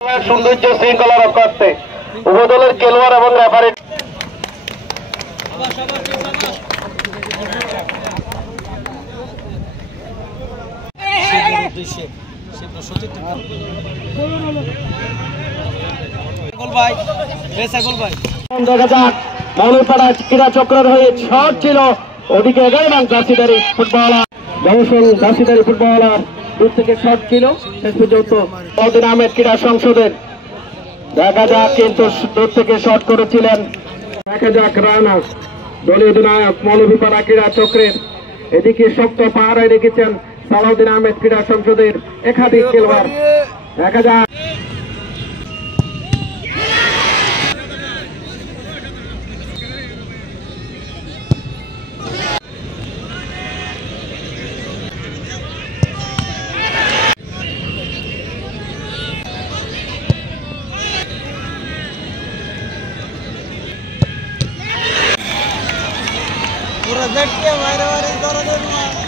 সৌন্দর্য শৃঙ্খলা রক্ষার্থে উভয় দলের খেলোয়াড় এবং রেফারি দেখা যাক মৌলপাড়া ক্রীড়া চক্রের হয়ে শট ছিল ওদিকে এবং জার্সিদারি ফুটবলার জার্সিদারি ফুটবলার দূর থেকে শট ছিল শেষ পর্যন্ত মওদুদ আহমেদ ক্রীড়া সংসদের দেখা যাক কিন্তু দূর থেকে শট করেছিলেন। দেখা যাক রানা দলীয় অধিনায়ক মৌলভীপাড়া ক্রীড়া চক্রের এদিকে শক্ত পাহারায় রেখেছেন সালাউদ্দিন আহমেদ ক্রীড়া সংসদের একাধিক খেলোয়াড়। দেখা যাক पूरा झटके मारे मारे